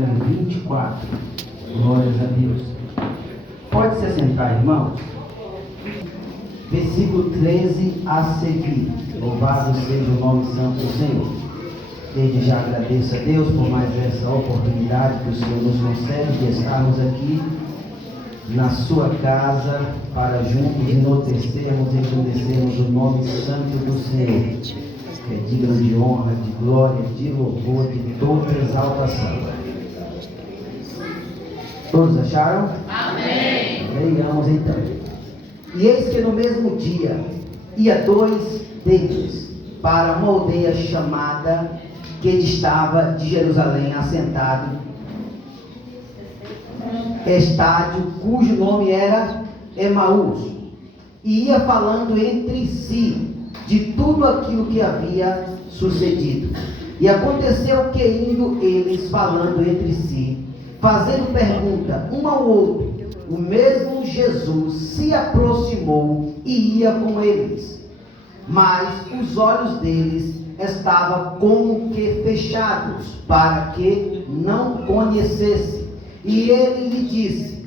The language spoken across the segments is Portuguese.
24. Glórias a Deus. Pode se sentar, irmãos. Versículo 13 a seguir. Louvado seja o nome santo do Senhor. Desde já agradeço a Deus por mais essa oportunidade que o Senhor nos concede de estarmos aqui na sua casa para juntos enaltecermos e engrandecermos o nome santo do Senhor, que é digno de honra, de glória, de louvor, de toda exaltação. Todos acharam? Amém. Leiamos então. E eis que no mesmo dia ia dois deles para uma aldeia chamada, que distava de Jerusalém, assentado, estádio, cujo nome era Emaús, e ia falando entre si de tudo aquilo que havia sucedido. E aconteceu que, indo eles falando entre si, fazendo pergunta um ao outro, o mesmo Jesus se aproximou e ia com eles, mas os olhos deles estavam como que fechados, para que não conhecessem. E ele lhe disse: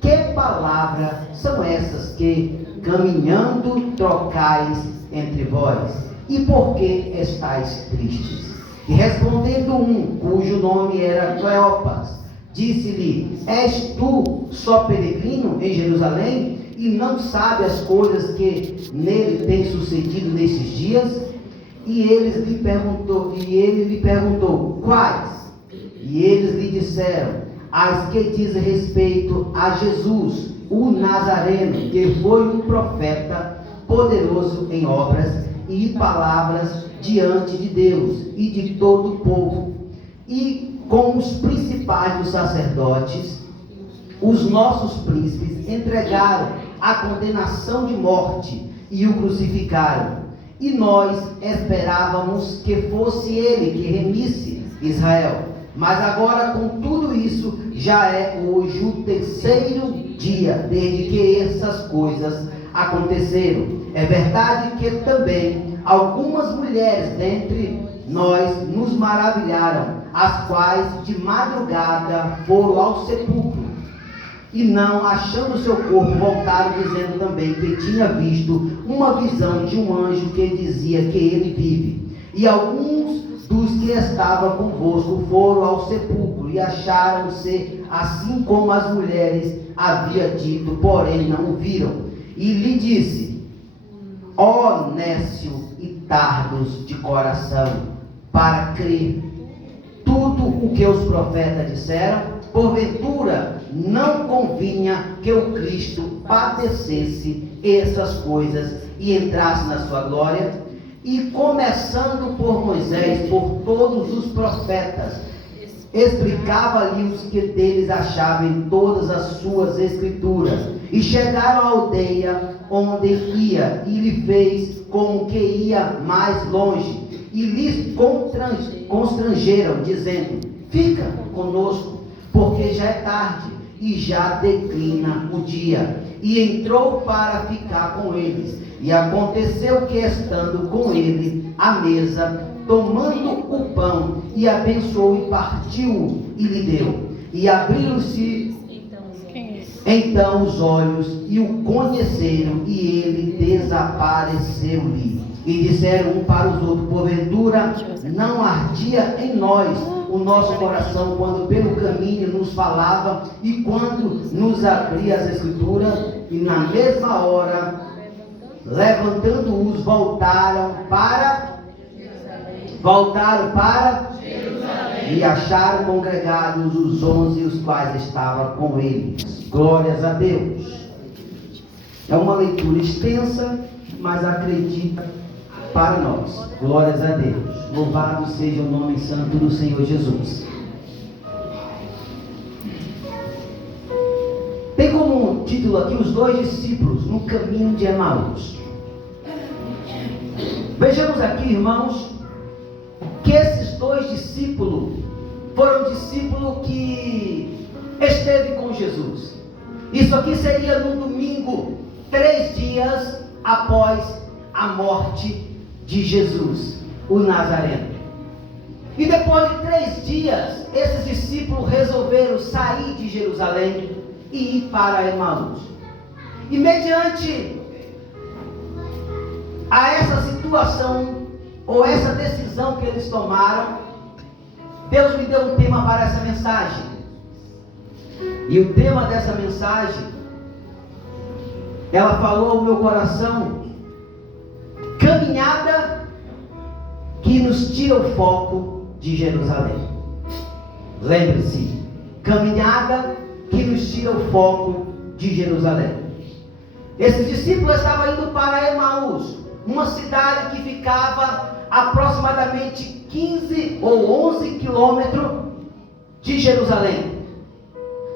que palavras são essas que, caminhando, trocais entre vós? E por que estáis tristes? E respondendo um, cujo nome era Cleopas, disse-lhe: és tu só peregrino em Jerusalém e não sabe as coisas que nele têm sucedido nesses dias? E ele lhe perguntou, quais? E eles lhe disseram: as que diz respeito a Jesus, o Nazareno, que foi um profeta poderoso em obras e palavras diante de Deus e de todo o povo. E com os principais dos sacerdotes, os nossos príncipes entregaram a condenação de morte e o crucificaram. E nós esperávamos que fosse ele que remisse Israel. Mas agora, com tudo isso, já é hoje o terceiro dia desde que essas coisas aconteceram. É verdade que também algumas mulheres dentre nós nos maravilharam, as quais de madrugada foram ao sepulcro e, não achando seu corpo, voltaram dizendo também que tinha visto uma visão de um anjo que dizia que ele vive. E alguns dos que estavam convosco foram ao sepulcro e acharam-se assim como as mulheres havia dito, porém não o viram. E lhe disse: ó nécio e tardos de coração, para crer tudo o que os profetas disseram, porventura não convinha que o Cristo padecesse essas coisas e entrasse na sua glória? E começando por Moisés, por todos os profetas, explicava-lhe os que deles achavam em todas as suas escrituras. E chegaram à aldeia onde ia, e lhe fez como que ia mais longe, e lhes constrangeram, dizendo: fica conosco, porque já é tarde e já declina o dia. E entrou para ficar com eles. E aconteceu que, estando com ele à mesa, tomando o pão, e abençoou e partiu e lhe deu. E abriram-se então os olhos e o conheceram, e ele desapareceu-lhe. E disseram um para os outros: porventura não ardia em nós o nosso coração quando pelo caminho nos falava e quando nos abria as escrituras? E na mesma hora, levantando-os, voltaram para Jerusalém, e acharam congregados os 11, os quais estavam com ele. Glórias a Deus. É uma leitura extensa, mas acredita para nós. Glórias a Deus. Louvado seja o nome santo do Senhor Jesus. Tem como título aqui os dois discípulos no caminho de Emaús. Vejamos aqui, irmãos, que esses dois discípulos foram discípulos que esteve com Jesus. Isso aqui seria no domingo, 3 dias após a morte de Jesus, o Nazareno. E depois depois de 3 dias, esses discípulos resolveram sair de Jerusalém e ir para Emaús. E mediante a essa situação, ou essa decisão que eles tomaram, Deus me deu um tema para essa mensagem. E o tema dessa mensagem, ela falou ao meu coração: caminhada que nos tira o foco de Jerusalém. Lembre-se, caminhada que nos tira o foco de Jerusalém. Esses discípulos estavam indo para Emaús, uma cidade que ficava aproximadamente 15 ou 11 quilômetros de Jerusalém.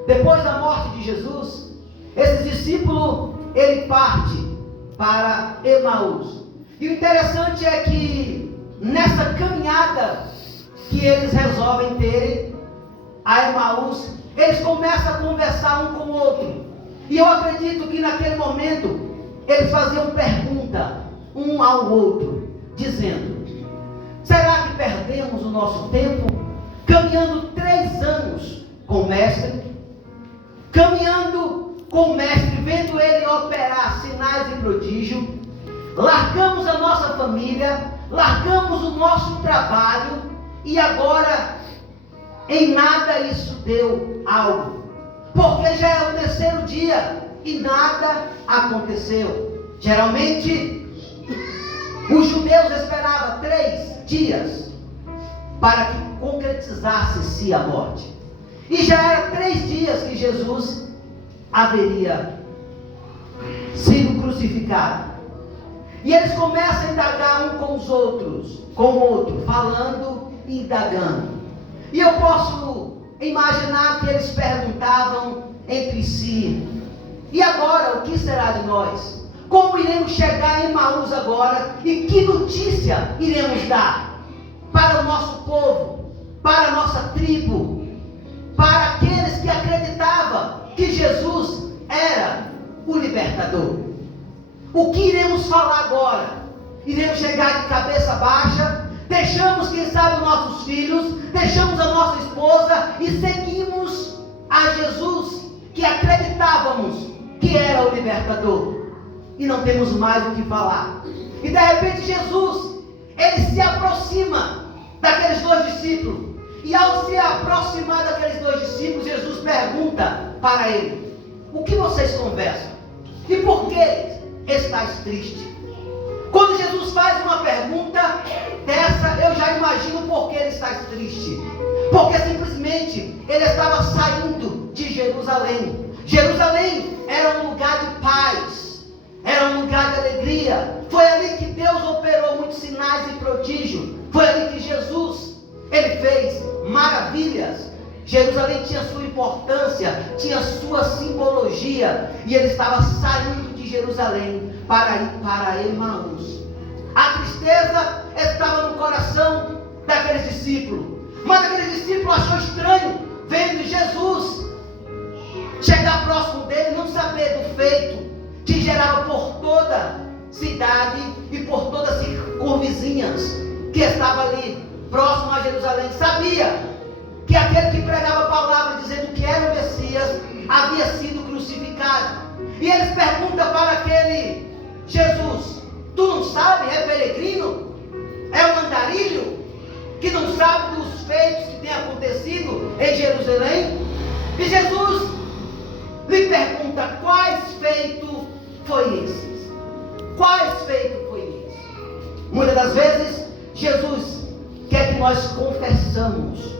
Depois da morte de Jesus, esse discípulo, ele parte para Emaús. E o interessante é que nessa caminhada que eles resolvem terem a Emaús, eles começam a conversar um com o outro. E eu acredito que naquele momento eles faziam pergunta um ao outro, dizendo: será que perdemos o nosso tempo caminhando 3 anos com o mestre? Caminhando com o mestre, vendo ele operar sinais e prodígios, largamos a nossa família, largamos o nosso trabalho, e agora em nada isso deu algo, porque já é o 3º dia e nada aconteceu. Geralmente os judeus esperavam 3 dias para que concretizasse-se a morte. E já era 3 dias que Jesus haveria sido crucificado. E eles começam a indagar um com os outros, com o outro, falando e indagando. E eu posso imaginar que eles perguntavam entre si: e agora o que será de nós? Como iremos chegar em Emaús agora? E que notícia iremos dar para o nosso povo, para a nossa tribo, para aqueles que acreditavam que Jesus era o libertador? O que iremos falar agora? Iremos chegar de cabeça baixa? Deixamos, quem sabe, os nossos filhos, deixamos a nossa esposa e seguimos a Jesus, que acreditávamos que era o libertador, e não temos mais o que falar. E de repente Jesus, ele se aproxima daqueles 2 discípulos, e ao se aproximar daqueles 2 discípulos, Jesus pergunta para ele: o que vocês conversam? E por que estás triste? Quando Jesus faz uma pergunta dessa, eu já imagino por que ele está triste. Porque simplesmente ele estava saindo de Jerusalém. Jerusalém era um lugar de paz, era um lugar de alegria. Foi ali que Deus operou muitos sinais e prodígios. Foi ali que Jesus, ele fez maravilhas. Jerusalém tinha sua importância, tinha sua simbologia, e ele estava saindo de Jerusalém para ir para Emaús. A tristeza estava no coração daqueles discípulos, mas aqueles discípulos achou estranho vendo Jesus chegar próximo dele, não saber do feito que gerava por toda a cidade e por todas as circunvizinhas que estava ali próximo a Jerusalém. Sabia que aquele que pregava a palavra dizendo que era o Messias havia sido crucificado. E eles perguntam para aquele Jesus: tu não sabe, é peregrino? É um andarilho? Que não sabe dos feitos que têm acontecido em Jerusalém? E Jesus lhe pergunta: quais feitos foi esses? Quais feitos foi esse? Muitas das vezes Jesus quer que nós confessamos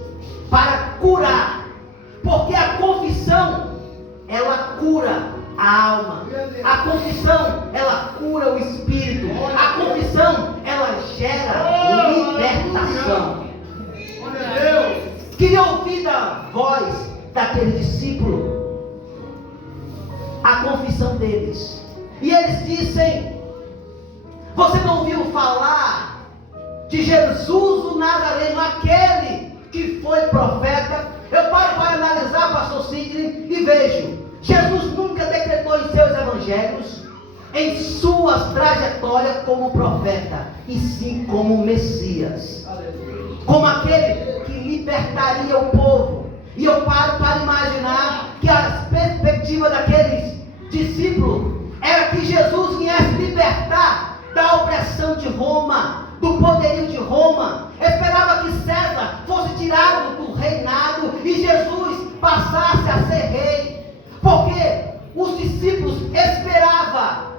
para curar, porque a confissão, ela cura a alma, a confissão, ela cura o espírito, a confissão, ela gera libertação. Queria ouvir a voz daquele discípulo, a confissão deles, e eles dizem: você não ouviu falar de Jesus o Nazareno, aquele que foi profeta? Eu paro para analisar, pastor Sidney, e vejo: Jesus nunca decretou em seus evangelhos, em suas trajetórias, como profeta, e sim como Messias, como aquele que libertaria o povo. E eu paro para imaginar que a perspectiva daqueles discípulos era que Jesus viesse libertar da opressão de Roma, do poderio de Roma. Esperava que César fosse tirado do reinado e Jesus passasse a ser rei, porque os discípulos esperavam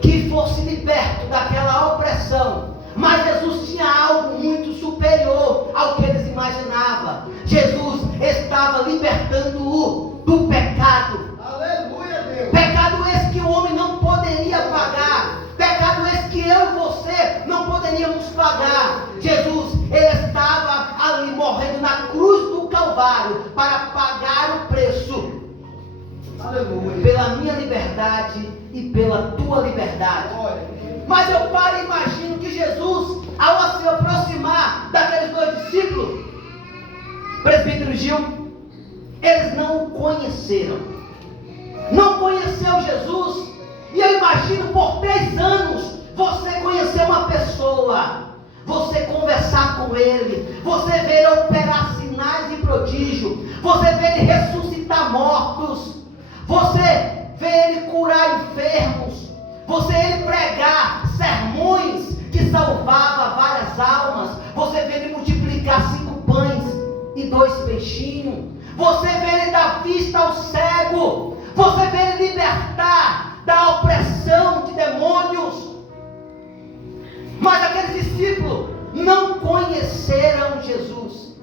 que fosse liberto daquela opressão. Mas Jesus tinha algo muito superior ao que eles imaginavam. Jesus estava libertando-o do pecado. Aleluia, Deus. Pecado esse que o homem não poderia pagar. Pecado esse que eu e você não poderíamos pagar. Jesus, ele estava ali morrendo na cruz do Calvário para pagar o preço. Aleluia. Pela minha liberdade e pela tua liberdade. Mas eu paro e imagino que Jesus, ao se aproximar daqueles dois discípulos, presbítero Gil, eles não o conheceram. Não conheceu Jesus. E eu imagino por 3 anos você conhecer uma pessoa, você conversar com ele, você ver ele operar sinais e prodígios, você ver ele ressuscitar mortos, você ver ele curar enfermos, você ele pregar sermões que salvava várias almas, você ver ele multiplicar 5 pães e 2 peixinhos, você ver ele dar vista ao cego, você ver ele libertar da opressão de demônios. Mas aqueles discípulos não conheceram Jesus.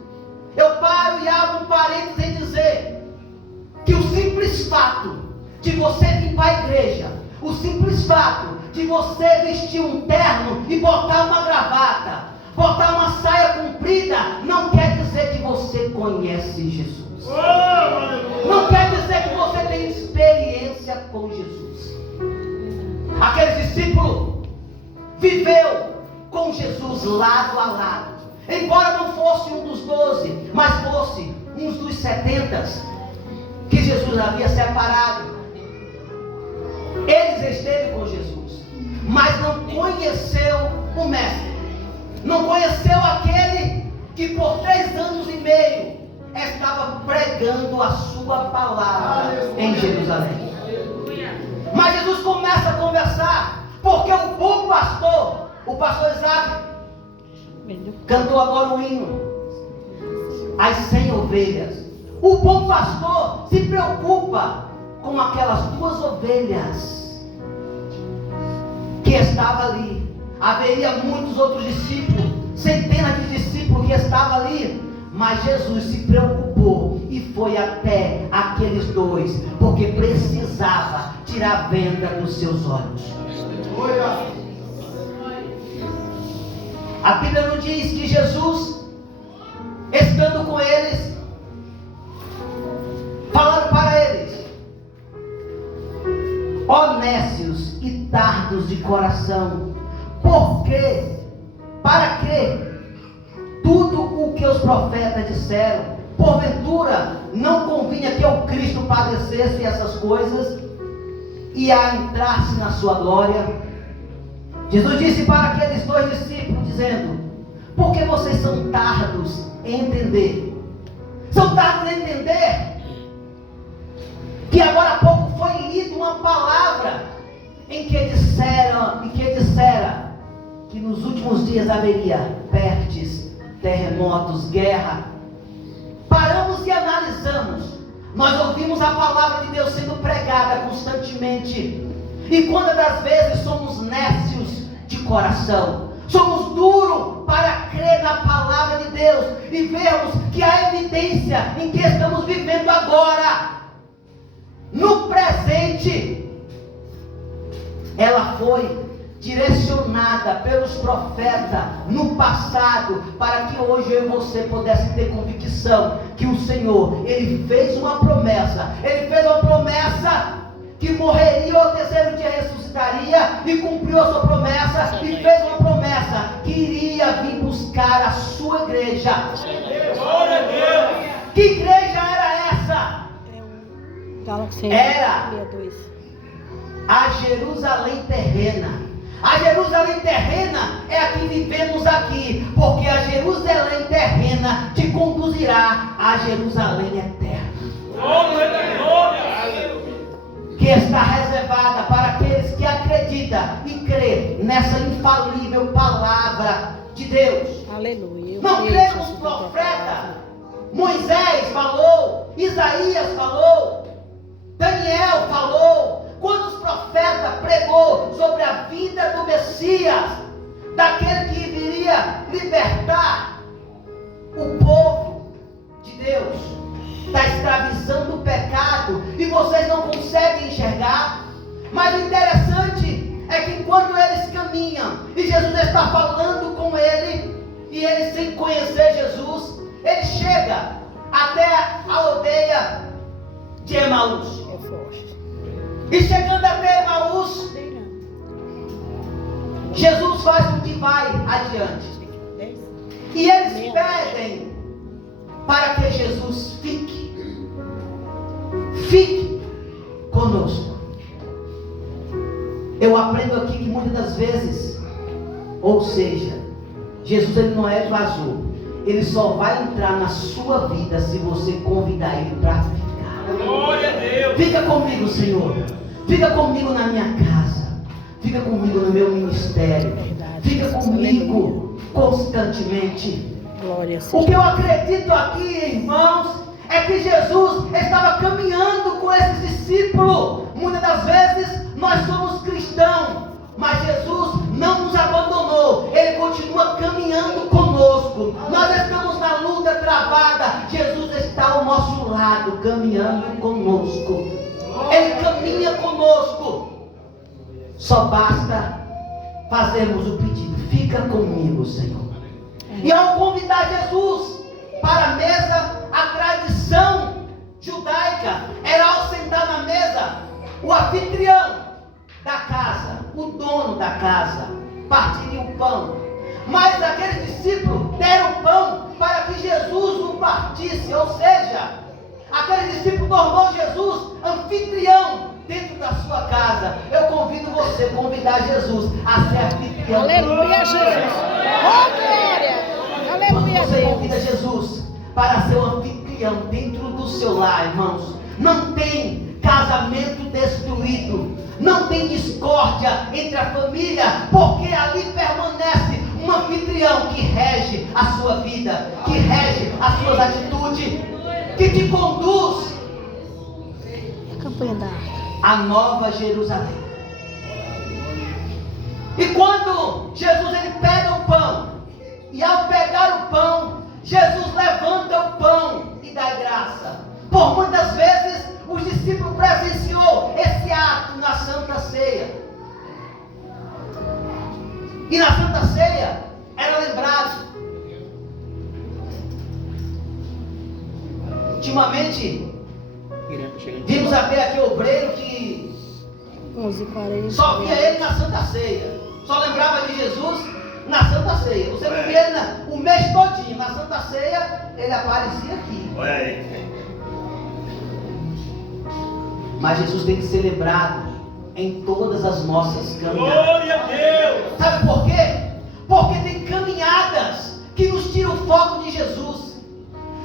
Eu paro e abro um parênteses em dizer que o simples fato de você vir para a igreja, o simples fato de você vestir um terno e botar uma gravata, botar uma saia comprida, não quer dizer que você conhece Jesus. Não quer dizer que você tem experiência com Jesus. Aquele discípulo viveu com Jesus lado a lado. Embora não fosse um dos 12, mas fosse um dos 70 que Jesus havia separado. Eles esteve com Jesus, mas não conheceu o mestre. Não conheceu aquele que por 3 anos e meio estava pregando a sua palavra em Jerusalém. Mas Jesus começa a conversar, porque o bom pastor, o pastor Isaac, cantou agora o hino, as 100 ovelhas. O bom pastor se preocupa com aquelas 2 ovelhas que estavam ali. Haveria muitos outros discípulos, centenas de discípulos que estavam ali. Mas Jesus se preocupou e foi até aqueles 2, porque precisava tirar a venda dos seus olhos. A Bíblia não diz que Jesus, estando com eles, falaram para eles: ó nécios e tardos de coração, por quê? Para quê? Tudo o que os profetas disseram, porventura não convinha que o Cristo padecesse essas coisas e a entrasse na sua glória? Jesus disse para aqueles 2 discípulos, dizendo: por que vocês são tardos em entender? São tardos em entender que agora há pouco foi lida uma palavra em que dissera que nos últimos dias haveria pestes, terremotos, guerra. Paramos e analisamos. Nós ouvimos a palavra de Deus sendo pregada constantemente, e quantas das vezes somos nécios de coração, somos duros para crer na palavra de Deus e vermos que a evidência em que estamos vivendo agora, no presente, ela foi direcionada pelos profetas no passado, para que hoje eu e você pudesse ter convicção que o Senhor, Ele fez uma promessa. Ele fez uma promessa que morreria ao 3º dia, ressuscitaria, e cumpriu a sua promessa, e fez uma promessa que iria vir buscar a sua igreja. Que igreja era essa? Era a Jerusalém terrena, A Jerusalém terrena é a que vivemos aqui, porque a Jerusalém terrena te conduzirá à Jerusalém eterna, que está reservada para aqueles que acreditam e crê nessa infalível palavra de Deus. Aleluia. Não crê nos profetas. Moisés falou, Isaías falou, Daniel falou. Quantos profetas pregou sobre a vida do Messias, daquele que viria libertar o povo de Deus da escravização do pecado, e vocês não conseguem enxergar? Mas o interessante é que enquanto eles caminham e Jesus está falando com ele, e ele sem conhecer Jesus, ele chega até a aldeia de Emaús. E chegando até Emaús, Jesus faz com que vai adiante. E eles pedem para que Jesus fique conosco. Eu aprendo aqui que muitas das vezes, ou seja, Jesus ele não é vazio. Ele só vai entrar na sua vida se você convidar ele para ficar. Glória a Deus. Fica comigo, Senhor. Fica comigo na minha casa. Fica comigo no meu ministério. Fica comigo constantemente. Glória a O que eu acredito aqui, irmãos, é que Jesus estava caminhando com esses discípulos. Muitas das vezes nós somos cristãos, mas Jesus não nos abandonou. Ele continua caminhando conosco. Nós estamos na luta travada. Jesus está ao nosso lado, caminhando conosco. Ele caminha conosco. Só basta fazermos o pedido: fica comigo, Senhor. E ao convidar Jesus para a mesa, a tradição judaica era, ao sentar na mesa, o anfitrião da casa, o dono da casa, partiria o pão. Mas aqueles discípulos deram o pão para que Jesus o partisse. Ou seja, aquele discípulo tornou Jesus anfitrião dentro da sua casa. Eu convido você a convidar Jesus a ser anfitrião. Aleluia, Jesus. Oh, glória. Aleluia, Quando você Deus. convida Jesus para ser o anfitrião dentro do seu lar, irmãos, não tem casamento destruído, não tem discórdia entre a família, porque ali permanece um anfitrião que rege a sua vida, que rege as suas atitudes, que te conduz A campanha da arca. à Nova Jerusalém. E quando Jesus ele pega o pão, e ao pegar o pão, Jesus levanta o pão e dá graça. Por muitas vezes os discípulos presenciou esse ato na Santa Ceia. E na Santa Ceia era lembrado. Ultimamente vimos até aqui o obreiro que 11h40. só via ele na Santa Ceia. Só lembrava de Jesus na Santa Ceia. Você não via ele o mês todinho. Na Santa Ceia ele aparecia aqui. Olha aí. Mas Jesus tem que ser lembrado em todas as nossas caminhadas. Glória a Deus. Sabe por quê? Porque tem caminhadas que nos tiram o foco de Jesus.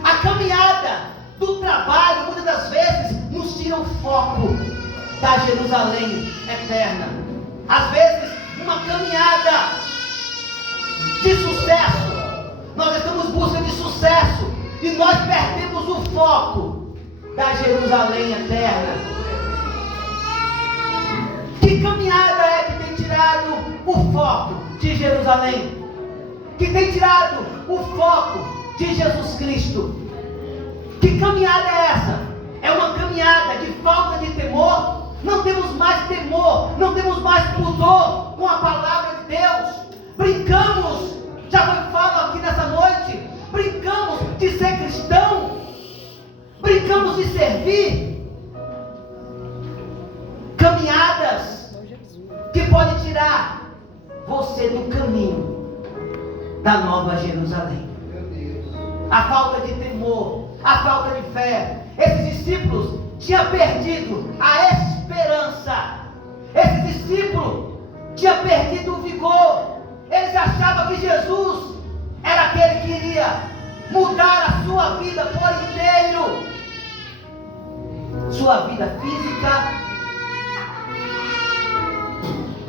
A caminhada do trabalho, muitas das vezes, nos tira o foco da Jerusalém eterna. Às vezes, uma caminhada de sucesso, nós estamos em busca de sucesso e nós perdemos o foco da Jerusalém eterna. Que caminhada é que tem tirado o foco de Jerusalém? Que tem tirado o foco de Jesus Cristo? Que caminhada é essa? É uma caminhada de falta de temor? Não temos mais temor, não temos mais pudor com a palavra de Deus. Brincamos, já foi falado aqui nessa noite, brincamos de ser cristão, brincamos de servir. Caminhadas que podem tirar você do caminho da Nova Jerusalém. A falta de temor, a falta de fé. Esses discípulos tinham perdido a esperança. Esses discípulos tinha perdido o vigor. Eles achavam que Jesus era aquele que iria mudar a sua vida por inteiro, sua vida física,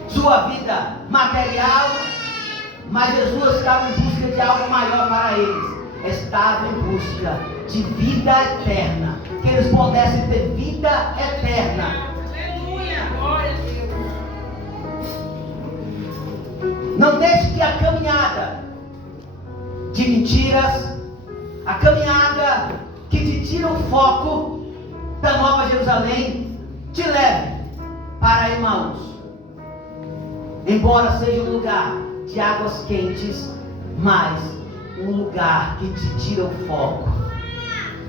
sua vida material, mas Jesus estava em busca de algo maior para eles. Estava em busca de vida eterna, que eles pudessem ter vida eterna. Aleluia, glória a Deus. Não deixe que a caminhada de mentiras, a caminhada que te tira o foco da Nova Jerusalém, te leve para Emaús. Embora seja um lugar de águas quentes, mas um lugar que te tira o foco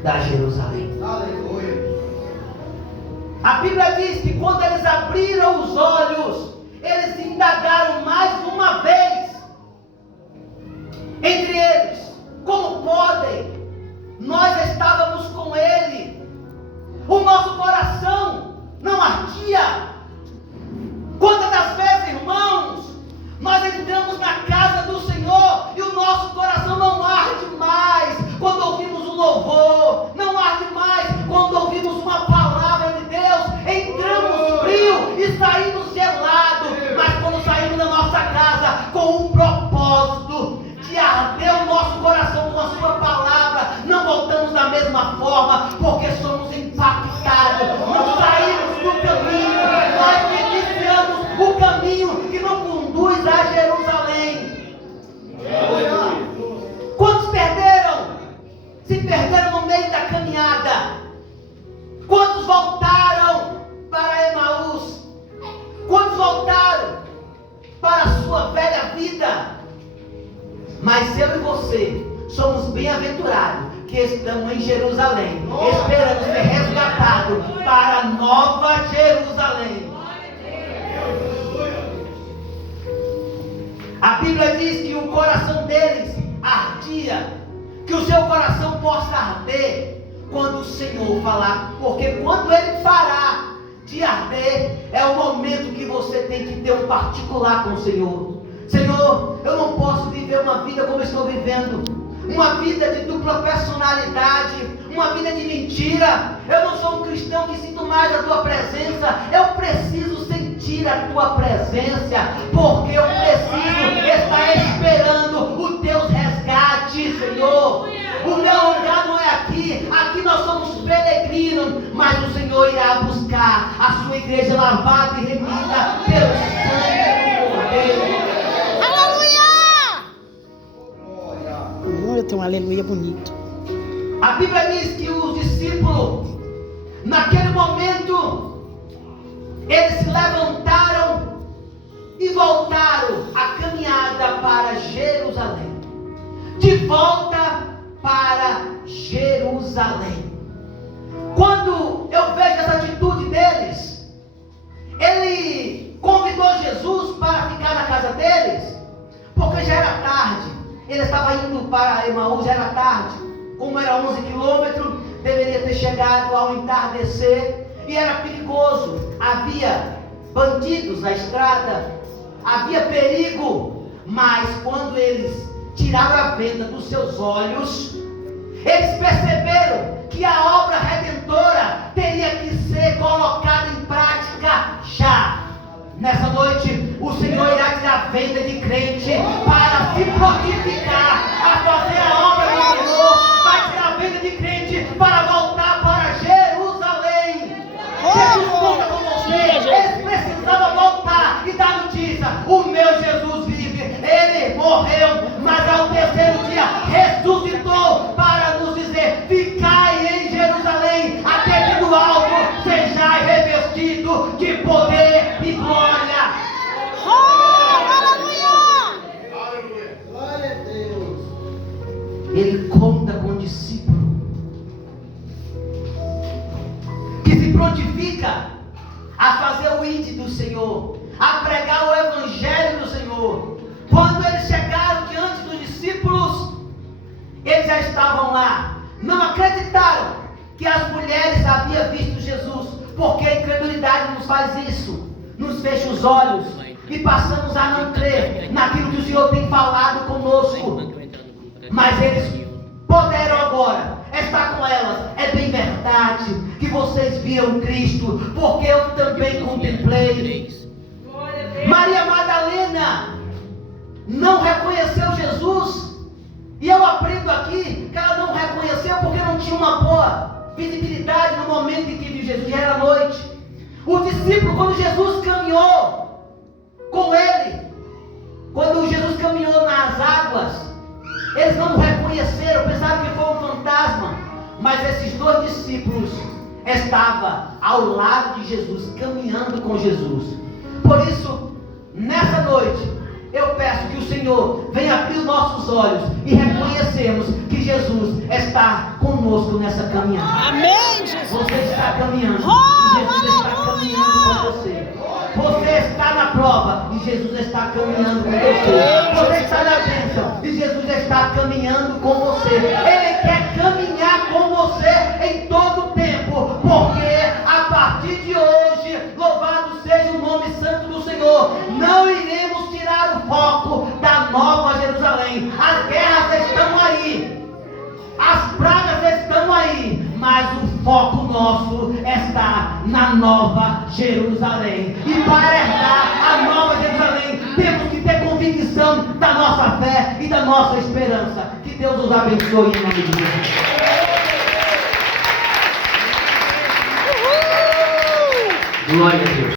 da Jerusalém. Aleluia. A Bíblia diz que quando eles abriram os olhos, eles indagaram mais uma vez entre eles: como podem? Nós estávamos com ele, o nosso coração não ardia. Quantas das vezes, irmãos, nós entramos na casa do Senhor e o nosso coração não arde mais quando ouvimos um louvor, não arde mais quando ouvimos uma palavra de Deus. Entramos frio e saímos gelados, mas quando saímos da nossa casa com um propósito de arder o nosso coração com a sua palavra, não voltamos da mesma forma, porque somos impactados, não saímos do caminho, nós iniciamos o caminho que não conduz a Jerusalém. Quantos perderam? Se perderam no meio da caminhada. Quantos voltaram para Emaús? Quantos voltaram para a sua velha vida? Mas eu e você somos bem-aventurados que estamos em Jerusalém, esperando ser resgatados para a Nova Jerusalém. A Bíblia diz que o coração deles ardia, que o seu coração possa arder quando o Senhor falar, porque quando Ele parar de arder, é o momento que você tem que ter um particular com o Senhor. Senhor, eu não posso viver uma vida como estou vivendo, uma vida de dupla personalidade, uma vida de mentira. Eu não sou um cristão que sinto mais a Tua presença, eu preciso sentir a Tua presença, porque eu preciso estar esperando os Teus resgates, Senhor. O meu lugar não é aqui, aqui nós somos peregrinos, mas o Senhor irá buscar a sua igreja lavada e remida pelo sangue do Cordeiro. Tem um aleluia bonito. A Bíblia diz que os discípulos, naquele momento, eles se levantaram e voltaram a caminhada para Jerusalém. De volta para Jerusalém. Quando eu vejo essa atitude deles, ele convidou Jesus para ficar na casa deles, porque já era tarde. Ele estava indo para Emaús, já era tarde. Como era 11 quilômetros, deveria ter chegado ao entardecer. E era perigoso. Havia bandidos na estrada. Havia perigo. Mas quando eles tiraram a venda dos seus olhos, eles perceberam que a obra redentora teria que ser colocada em prática já. Nessa noite, o Senhor irá tirar a venda de crente para se prontificar a fazer a obra do Senhor. Vai tirar a venda de crente para voltar para Jerusalém. Jesus conta com você. Eles precisavam voltar e dar notícia: o meu Jesus vive. Ele morreu, mas ao terceiro dia ressuscitou para nos dizer: ficai em Jerusalém, até que do alto sejais revestido de poder e glória. Glória a Deus. Ele conta com o discípulo que se prontifica a fazer o ide do Senhor, a pregar o evangelho do Senhor. Quando eles chegaram diante dos discípulos, eles já estavam lá. Não acreditaram que as mulheres haviam visto Jesus, porque a incredulidade nos faz isso, nos fecha os olhos. e passamos a não crer naquilo que o Senhor tem falado conosco. Mas eles poderão agora estar com elas. É bem verdade que vocês viram Cristo, porque eu também contemplei. Maria Madalena não reconheceu Jesus. E eu aprendo aqui que ela não reconheceu porque não tinha uma boa visibilidade no momento em que viu Jesus. Já era noite. O discípulo, quando Jesus caminhou com ele, quando Jesus caminhou nas águas, eles não o reconheceram, pensaram que foi um fantasma. Mas esses dois discípulos estavam ao lado de Jesus, caminhando com Jesus. Por isso, nessa noite, eu peço que o Senhor venha abrir os nossos olhos e reconhecermos que Jesus está conosco nessa caminhada. Amém, Jesus. Você está caminhando Oh, e Jesus está caminhando com você. Você está na prova e Jesus está caminhando com você. Você está na bênção e Jesus está caminhando com você. Ele quer caminhar com você em todo o tempo, porque a partir de hoje, louvado seja o nome santo do Senhor, não iremos tirar o foco da Nova Jerusalém. As guerras estão aí, as pragas estão aí, mas o foco nosso está na Nova Jerusalém. E para herdar a Nova Jerusalém, temos que ter convicção da nossa fé e da nossa esperança. Que Deus os abençoe em nome de Jesus. Glória a Deus.